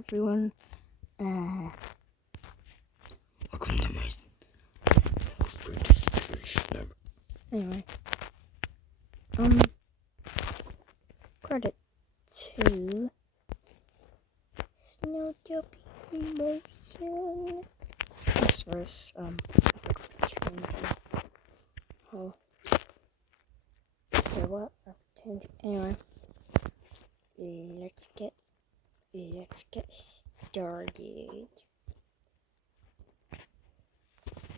everyone. Welcome to my greatest creation ever. Anyway, credit to Snowdopey Motion. This verse, oh, okay, what? Anyway, let's get started.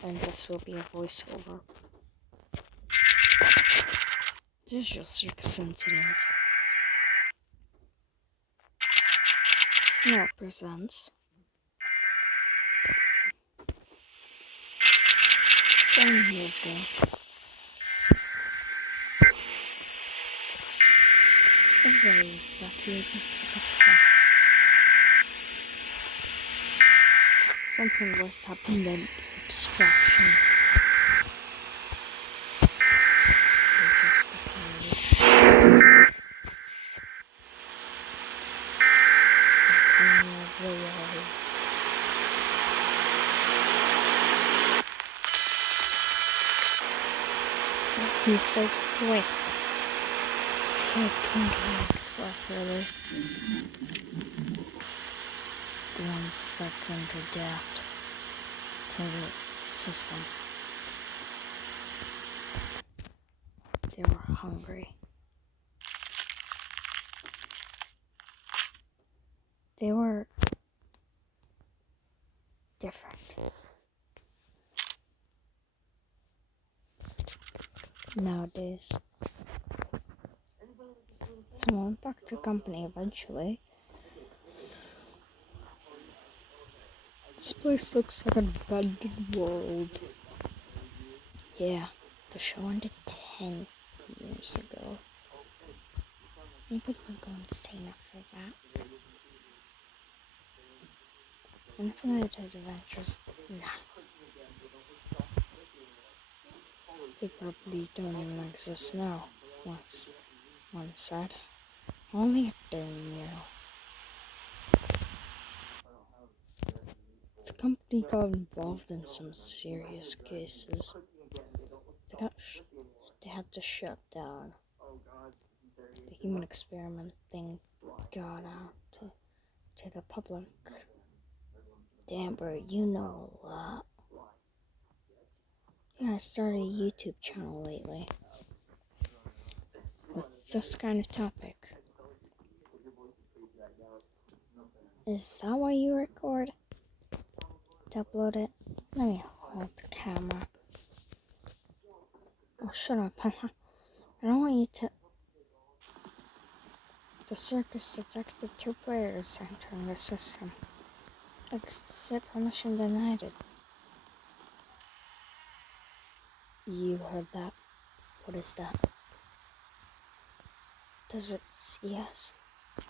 And this will be a voiceover. Digital Circus Incident. Snap presents 10 years ago. Everybody evacuate the circus park. Something worse happened than obstruction. They just appeared. Coming over the walls. He started to wake. He couldn't react properly. The ones that couldn't adapt to the system. They were hungry. They were different. Nowadays, someone went back to the company eventually. This place looks like an abandoned world. Yeah, the show ended 10 years ago. People would go insane after that. Infinite Adventures, nah. They probably don't even exist now. Once said, only if they knew. The company got involved in some serious cases. They had to shut down. The human experiment thing got out to the public. Damn, bro, you know a lot. Yeah, I started a YouTube channel lately with this kind of topic. Is that why you record? To upload it? Let me hold the camera. Oh, shut up. I don't want you to... The circus detected 2 players entering the system. Exit permission denied. You heard that. What is that? Does it see us? It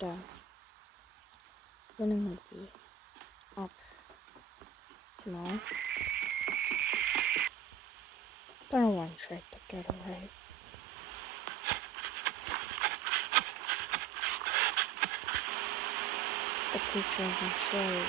does. Winning would be up tomorrow. But one tried to get away. The creature eventually...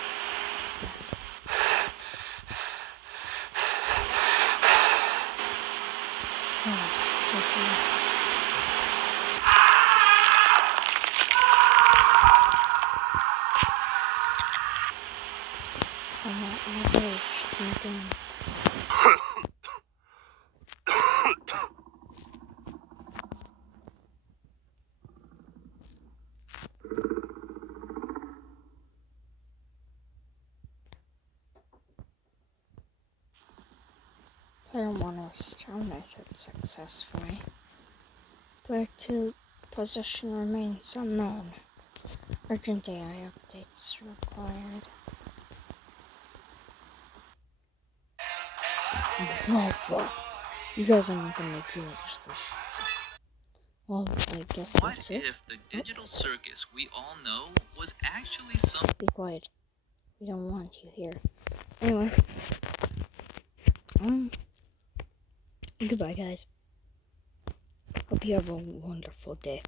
Somewhat outraged him again. Player 1 was terminated successfully. Player 2 position remains unknown. Urgent AI updates required. Oh fuck. You guys are not gonna make you watch this. Well, I guess that's it. What if the digital circus we all know was actually some... Be quiet. We don't want you here. Anyway. Goodbye, guys. Hope you have a wonderful day.